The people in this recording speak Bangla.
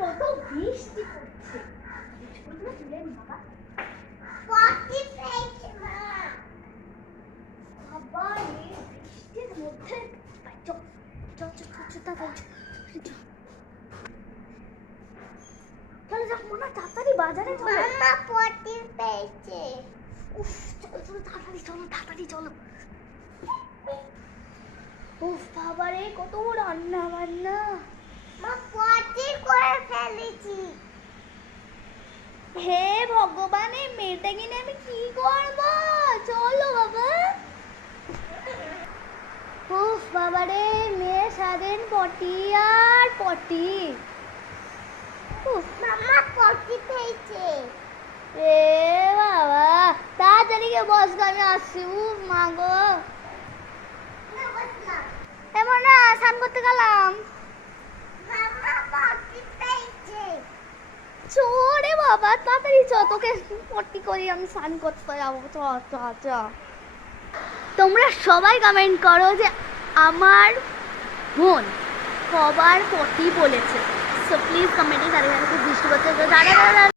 কত বৃষ্টি পড়ছে। বৃষ্টিগুলো তুলে নি বাবা। বাবা এই বৃষ্টির মধ্যে চল চল চল চল তাড়াতাড়ি চল। চলো যাক মনা তাড়াতাড়ি বাজারে চলো। মামা পটি পেয়েছে। উফ চলো চলো তাড়াতাড়ি চলো। উফ বাবারে কত রান্না বান্না। মা পটি করে ফেলেছি। হে ভগবান এই মেয়েটা কিনে আমি কি করবো। চলো বাবা। উফ বাবারে মেয়ে সারাদিন পটি আর পটি। উফ মামা পটি পেয়েছে। এ বাবা তাড়াতাড়ি গিয়ে বস গো আমি আসছি। উফ মা গো না বসলাম। এমন না স্নান করতে গেলাম। মামা পটি পেয়েছে। চোরে বাবা তাড়াতাড়ি চ তোকে পটি করি আমি স্নান করতে যাবো। চ চ চ। তোমরা সবাই কমেন্ট করো যে আমার বোন কবার পটি বলেছে। সো প্লিজ কমেন্টে তাদের সাথে বৃষ্টি করতে দাঁড়া।